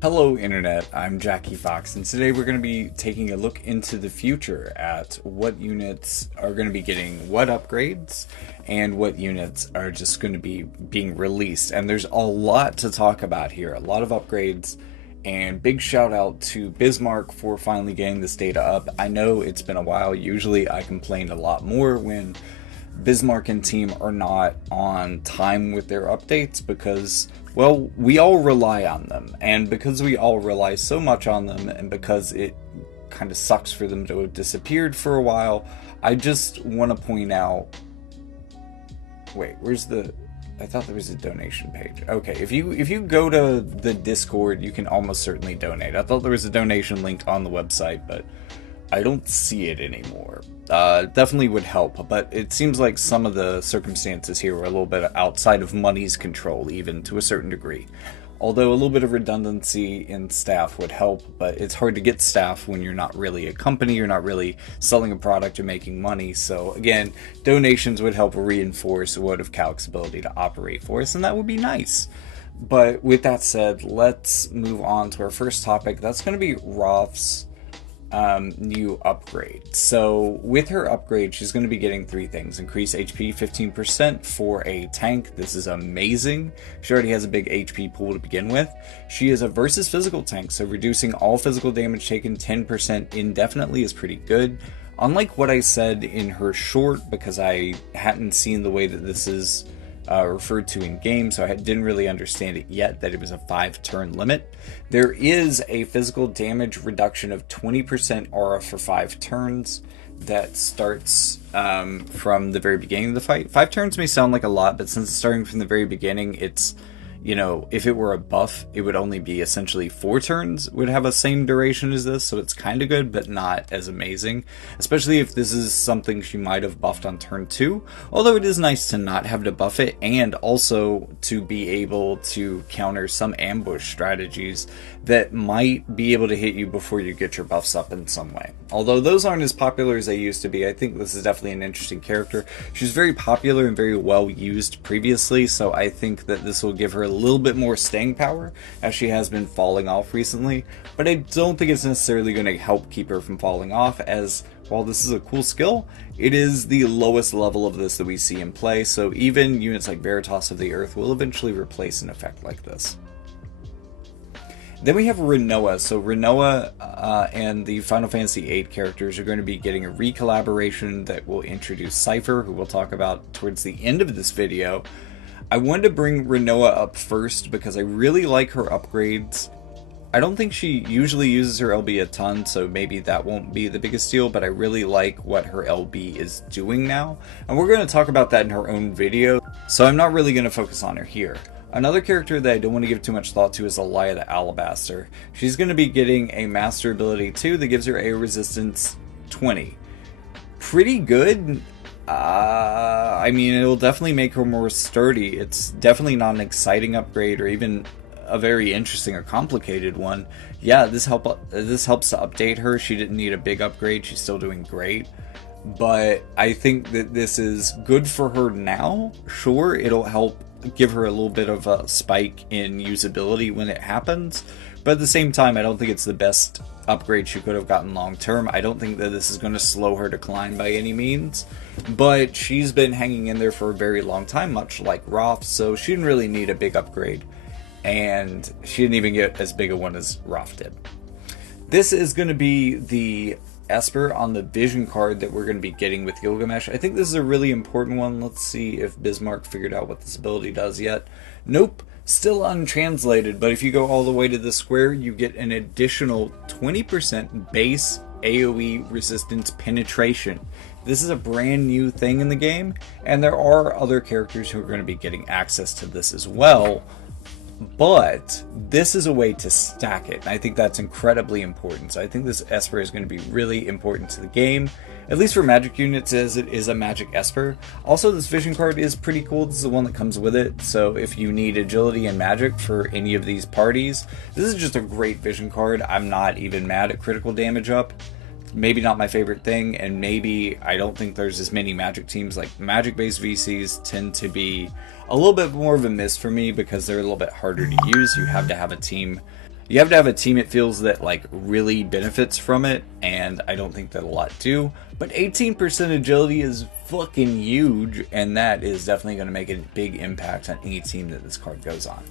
Hello Internet, I'm Jackie Fox, and today we're going to be taking a look into the future at what units are going to be getting what upgrades and what units are just going to be being released. And there's a lot to talk about here, a lot of upgrades, and big shout out to Bismarck for finally getting this data up. I know it's been a while. Usually I complain a lot more when Bismarck and team are not on time with their updates because, well, we all rely on them. And because we all rely so much on them, and because it kind of sucks for them to have disappeared for a while, I just want to point out... Wait, where's the... I thought there was a donation page. Okay, if you go to the Discord, you can almost certainly donate. I thought there was a donation link on the website, but I don't see it anymore. Definitely would help, but it seems like some of the circumstances here were a little bit outside of money's control, even to a certain degree. Although a little bit of redundancy in staff would help, but it's hard to get staff when you're not really a company, you're not really selling a product or making money. So again, donations would help reinforce wotv ability to operate for us, and that would be nice. But with that said, let's move on to our first topic. That's going to be Roth's new upgrade. So with her upgrade, she's going to be getting three things: increase HP 15% for a tank. This is amazing. She already has a big HP pool to begin with. She is a versus physical tank, so reducing all physical damage taken 10% indefinitely is pretty good. Unlike what I said in her short, because I hadn't seen the way that this is referred to in game, so I didn't really understand it yet, that it was a 5-turn limit. There is a physical damage reduction of 20% aura for 5 turns that starts from the very beginning of the fight. 5 turns may sound like a lot, but since it's starting from the very beginning, it's, you know, if it were a buff, it would only be essentially 4 turns would have a same duration as this, so it's kind of good, but not as amazing, especially if this is something she might have buffed on turn 2, although it is nice to not have to buff it, and also to be able to counter some ambush strategies that might be able to hit you before you get your buffs up in some way. Although those aren't as popular as they used to be, I think this is definitely an interesting character. She's very popular and very well used previously, so I think that this will give her a little bit more staying power, as she has been falling off recently, but I don't think it's necessarily going to help keep her from falling off, as while this is a cool skill, it is the lowest level of this that we see in play, so even units like Veritas of the Earth will eventually replace an effect like this. Then we have Rinoa. So Rinoa and the Final Fantasy VIII characters are going to be getting a recollaboration that will introduce Seifer, who we'll talk about towards the end of this video. I wanted to bring Rinoa up first because I really like her upgrades. I don't think she usually uses her LB a ton, so maybe that won't be the biggest deal, but I really like what her LB is doing now. And we're going to talk about that in her own video, so I'm not really going to focus on her here. Another character that I don't want to give too much thought to is Elia the Alabaster. She's going to be getting a master ability too that gives her a resistance 20. Pretty good. I mean, it'll definitely make her more sturdy. It's definitely not an exciting upgrade or even a very interesting or complicated one. Yeah, this helps to update her. She didn't need a big upgrade. She's still doing great. But I think that this is good for her now. Sure, it'll help give her a little bit of a spike in usability when it happens, but at the same time, I don't think it's the best upgrade she could have gotten long term. I don't think that this is going to slow her decline by any means, but she's been hanging in there for a very long time, much like Roth, so she didn't really need a big upgrade, and she didn't even get as big a one as Roth did. This is going to be the Esper on the vision card that we're going to be getting with Gilgamesh. I think this is a really important one. Let's see if Bismarck figured out what this ability does yet. Nope, still untranslated, but if you go all the way to the square, you get an additional 20% base AoE resistance penetration. This is a brand new thing in the game, and there are other characters who are going to be getting access to this as well. But this is a way to stack it, and I think that's incredibly important. So I think this Esper is going to be really important to the game, at least for magic units, as it is a magic Esper. Also, this vision card is pretty cool. This is the one that comes with it, so if you need agility and magic for any of these parties, this is just a great vision card. I'm not even mad at critical damage up. Maybe not my favorite thing, and maybe I don't think there's as many magic teams. Like magic-based VCs tend to be a little bit more of a miss for me because they're a little bit harder to use. You have to have a team You have to have a team, it feels, that like really benefits from it, and I don't think that a lot do. But 18% agility is fucking huge, and that is definitely going to make a big impact on any team that this card goes on.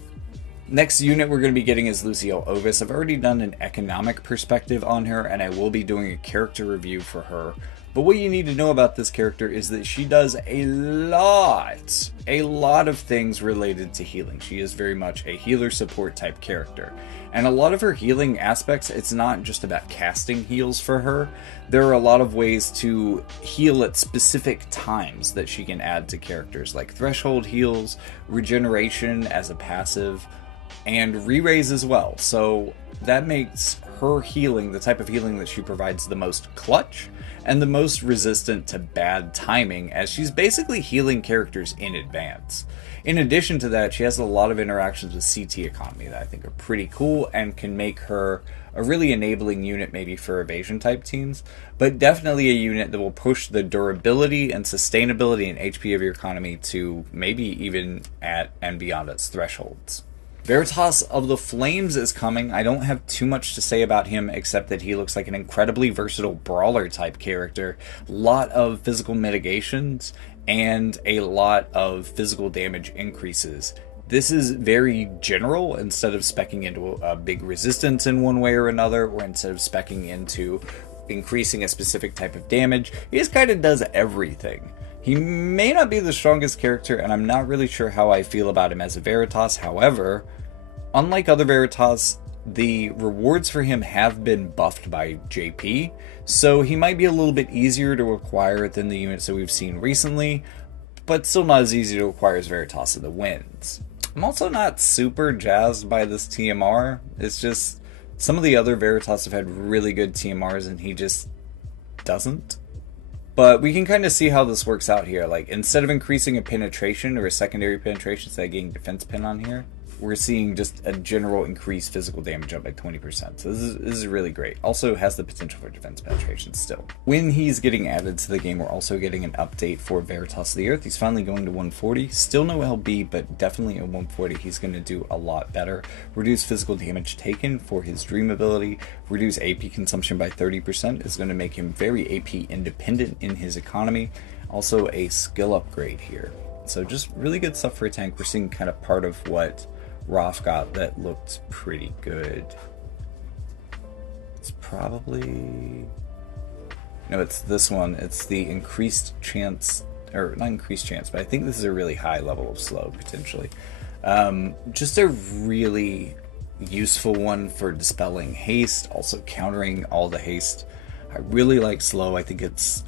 Next unit we're going to be getting is Luciel Ovis. I've already done an economic perspective on her, and I will be doing a character review for her. But what you need to know about this character is that she does a lot of things related to healing. She is very much a healer support type character. And a lot of her healing aspects, it's not just about casting heals for her. There are a lot of ways to heal at specific times that she can add to characters, like threshold heals, regeneration as a passive, and re-raise as well. So that makes her healing, the type of healing that she provides, the most clutch and the most resistant to bad timing, as she's basically healing characters in advance. In addition to that, she has a lot of interactions with CT economy that I think are pretty cool and can make her a really enabling unit maybe for evasion type teams, but definitely a unit that will push the durability and sustainability and HP of your economy to maybe even at and beyond its thresholds. Veritas of the Flames is coming. I don't have too much to say about him except that he looks like an incredibly versatile brawler type character. A lot of physical mitigations and a lot of physical damage increases. This is very general instead of speccing into a big resistance in one way or another, or instead of speccing into increasing a specific type of damage. He just kind of does everything. He may not be the strongest character, and I'm not really sure how I feel about him as a Veritas. However, unlike other Veritas, the rewards for him have been buffed by JP, so he might be a little bit easier to acquire than the units that we've seen recently, but still not as easy to acquire as Veritas of the Winds. I'm also not super jazzed by this TMR. It's just some of the other Veritas have had really good TMRs and he just doesn't. But we can kind of see how this works out here. Like, instead of increasing a penetration or a secondary penetration, instead of getting defense pin on here, we're seeing just a general increased physical damage up by 20%. So this is really great. Also has the potential for defense penetration still. When he's getting added to the game, we're also getting an update for Veritas of the Earth. He's finally going to 140. Still no LB, but definitely at 140 he's going to do a lot better. Reduce physical damage taken for his dream ability. Reduce AP consumption by 30% is going to make him very AP independent in his economy. Also a skill upgrade here. So just really good stuff for a tank. We're seeing kind of part of what Roth got that looked pretty good. It's probably... No, it's this one. It's the increased chance, or not increased chance, but I think this is a really high level of slow, potentially. Just a really useful one for dispelling haste, also countering all the haste. I really like slow. I think it's...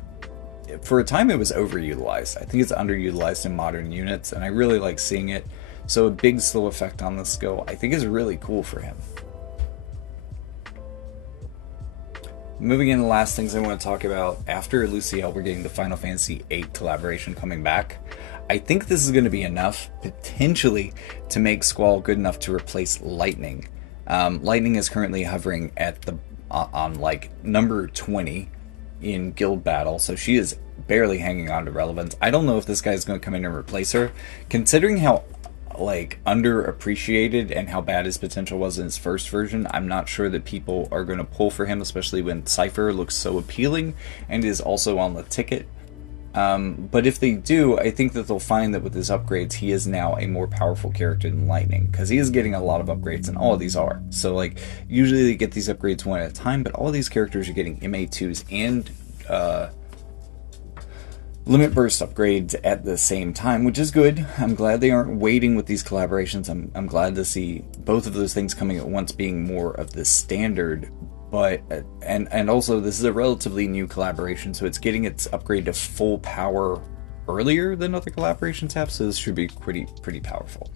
For a time it was overutilized. I think it's underutilized in modern units, and I really like seeing it. So a big slow effect on this skill I think is really cool for him. Moving into the last things I want to talk about, after Luciel we're getting the Final Fantasy VIII collaboration coming back. I think this is going to be enough, potentially, to make Squall good enough to replace Lightning. Lightning is currently hovering at the on like number 20 in guild battle, so she is barely hanging on to relevance. I don't know if this guy is going to come in and replace her, considering how like underappreciated and how bad his potential was in his first version. I'm not sure that people are going to pull for him, especially when Seifer looks so appealing and is also on the ticket. But if they do, I think that they'll find that with his upgrades he is now a more powerful character than Lightning, because he is getting a lot of upgrades, and all of these are. So like, usually they get these upgrades one at a time, but all of these characters are getting MA2s and limit burst upgrades at the same time, which is good. I'm glad they aren't waiting with these collaborations. I'm glad to see both of those things coming at once being more of the standard. But and also this is a relatively new collaboration, so it's getting its upgrade to full power earlier than other collaborations have, so this should be pretty powerful.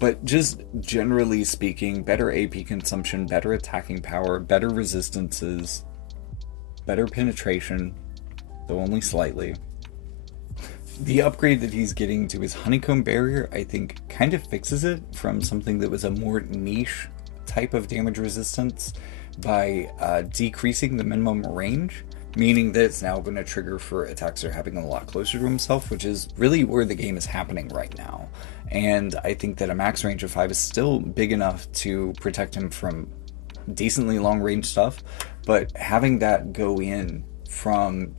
But just generally speaking, better AP consumption, better attacking power, better resistances, better penetration, though only slightly. The upgrade that he's getting to his honeycomb barrier, I think, kind of fixes it from something that was a more niche type of damage resistance by decreasing the minimum range meaning that it's now going to trigger for attacks that are happening a lot closer to himself, which is really where the game is happening right now. And I think that a max range of 5 is still big enough to protect him from decently long range stuff, but having that go in from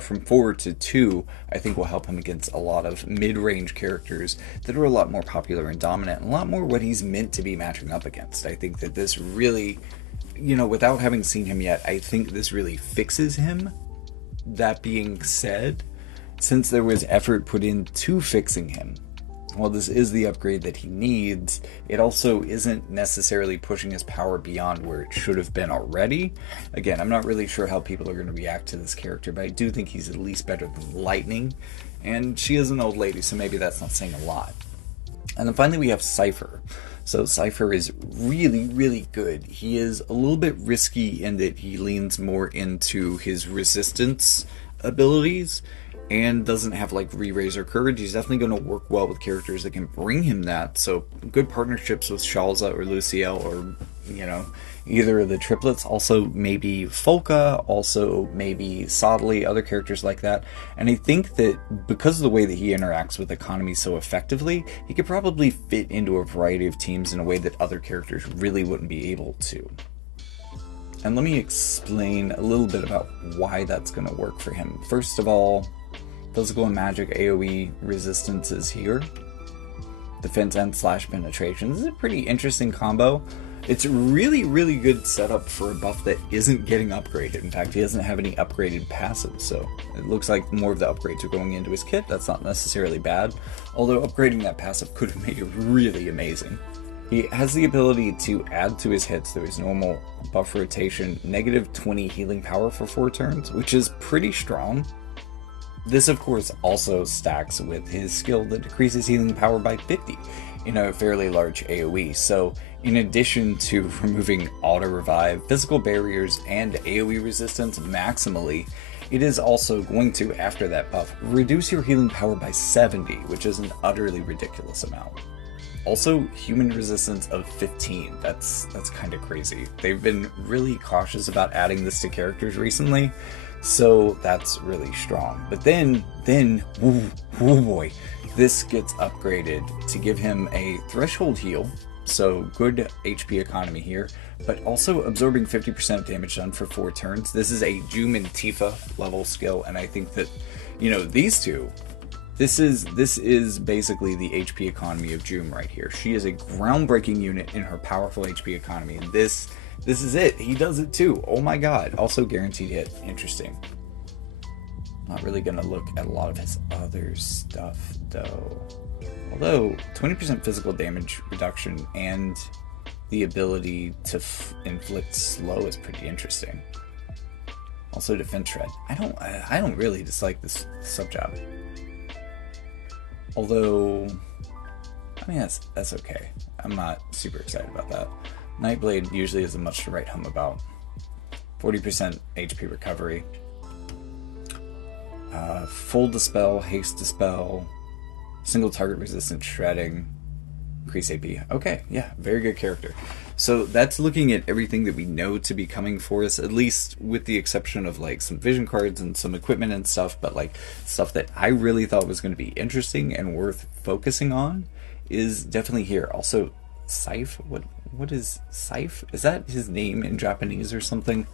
from 4 to 2, I think will help him against a lot of mid-range characters that are a lot more popular and dominant, and a lot more what he's meant to be matching up against. I think that this really, without having seen him yet, I think this really fixes him. That being said, since there was effort put into fixing him, while this is the upgrade that he needs, it also isn't necessarily pushing his power beyond where it should have been already. Again, I'm not really sure how people are going to react to this character, but I do think he's at least better than Lightning, and she is an old lady, so maybe that's not saying a lot. And then finally we have Seifer. So Seifer is really, really good. He is a little bit risky in that he leans more into his resistance abilities, and doesn't have like re-raise or courage. He's definitely going to work well with characters that can bring him that. So good partnerships with Shalza or Luciel, or either of the triplets. Also maybe Folka, also maybe Sodley, other characters like that. And I think that because of the way that he interacts with economy so effectively, he could probably fit into a variety of teams in a way that other characters really wouldn't be able to. And let me explain a little bit about why that's going to work for him. First of all, physical and magic AoE resistance is here. Defense and slash penetration. This is a pretty interesting combo. It's really, really good setup for a buff that isn't getting upgraded. In fact, he doesn't have any upgraded passives, so it looks like more of the upgrades are going into his kit. That's not necessarily bad, although upgrading that passive could have made it really amazing. He has the ability to add to his hits through his normal buff rotation negative 20 healing power for 4 turns, which is pretty strong. This, of course, also stacks with his skill that decreases healing power by 50 in a fairly large AoE. So, in addition to removing auto-revive, physical barriers, and AoE resistance maximally, it is also going to, after that buff, reduce your healing power by 70, which is an utterly ridiculous amount. Also, human resistance of 15. That's kind of crazy. They've been really cautious about adding this to characters recently, so that's really strong. But then, oh boy, this gets upgraded to give him a threshold heal, so good HP economy here, but also absorbing 50% of damage done for 4 turns. This is a Jum and Tifa level skill, and I think that, these two, this is basically the HP economy of Jum right here. She is a groundbreaking unit in her powerful HP economy, and this is it. He does it too. Oh my god. Also guaranteed hit. Interesting. Not really gonna look at a lot of his other stuff though. Although 20% physical damage reduction and the ability to inflict slow is pretty interesting. Also defense shred. I don't really dislike this sub job. Although, I mean, that's okay. I'm not super excited about that. Nightblade usually isn't much to write home about. 40% HP recovery. Full dispel, haste dispel, single target resistance shredding, increase AP. Okay, yeah, very good character. So that's looking at everything that we know to be coming for us, at least with the exception of like some vision cards and some equipment and stuff, but like stuff that I really thought was going to be interesting and worth focusing on is definitely here. Also, Seifer, what is Seifer? Is that his name in Japanese or something?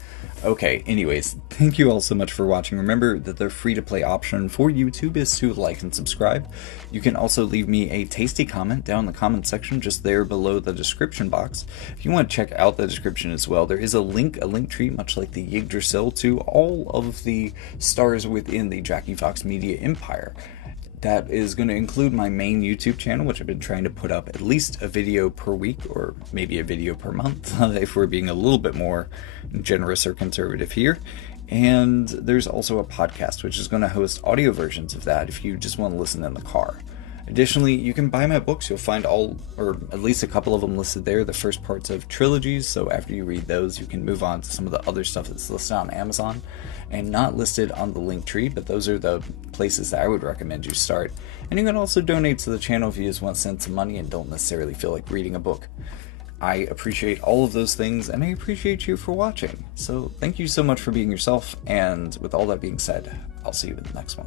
Okay, anyways, thank you all so much for watching. Remember that the free-to-play option for YouTube is to like and subscribe. You can also leave me a tasty comment down in the comment section just there below the description box. If you want to check out the description as well, there is a link tree, much like the Yggdrasil, to all of the stars within the Jackie Fox Media Empire. That is going to include my main YouTube channel, which I've been trying to put up at least a video per week, or maybe a video per month, if we're being a little bit more generous or conservative here. And there's also a podcast, which is going to host audio versions of that if you just want to listen in the car. Additionally, you can buy my books. You'll find all, or at least a couple of them listed there, the first parts of trilogies, so after you read those, you can move on to some of the other stuff that's listed on Amazon, and not listed on the link tree, but those are the places that I would recommend you start. And you can also donate to the channel if you just want to send some money and don't necessarily feel like reading a book. I appreciate all of those things, and I appreciate you for watching. So thank you so much for being yourself, and with all that being said, I'll see you in the next one.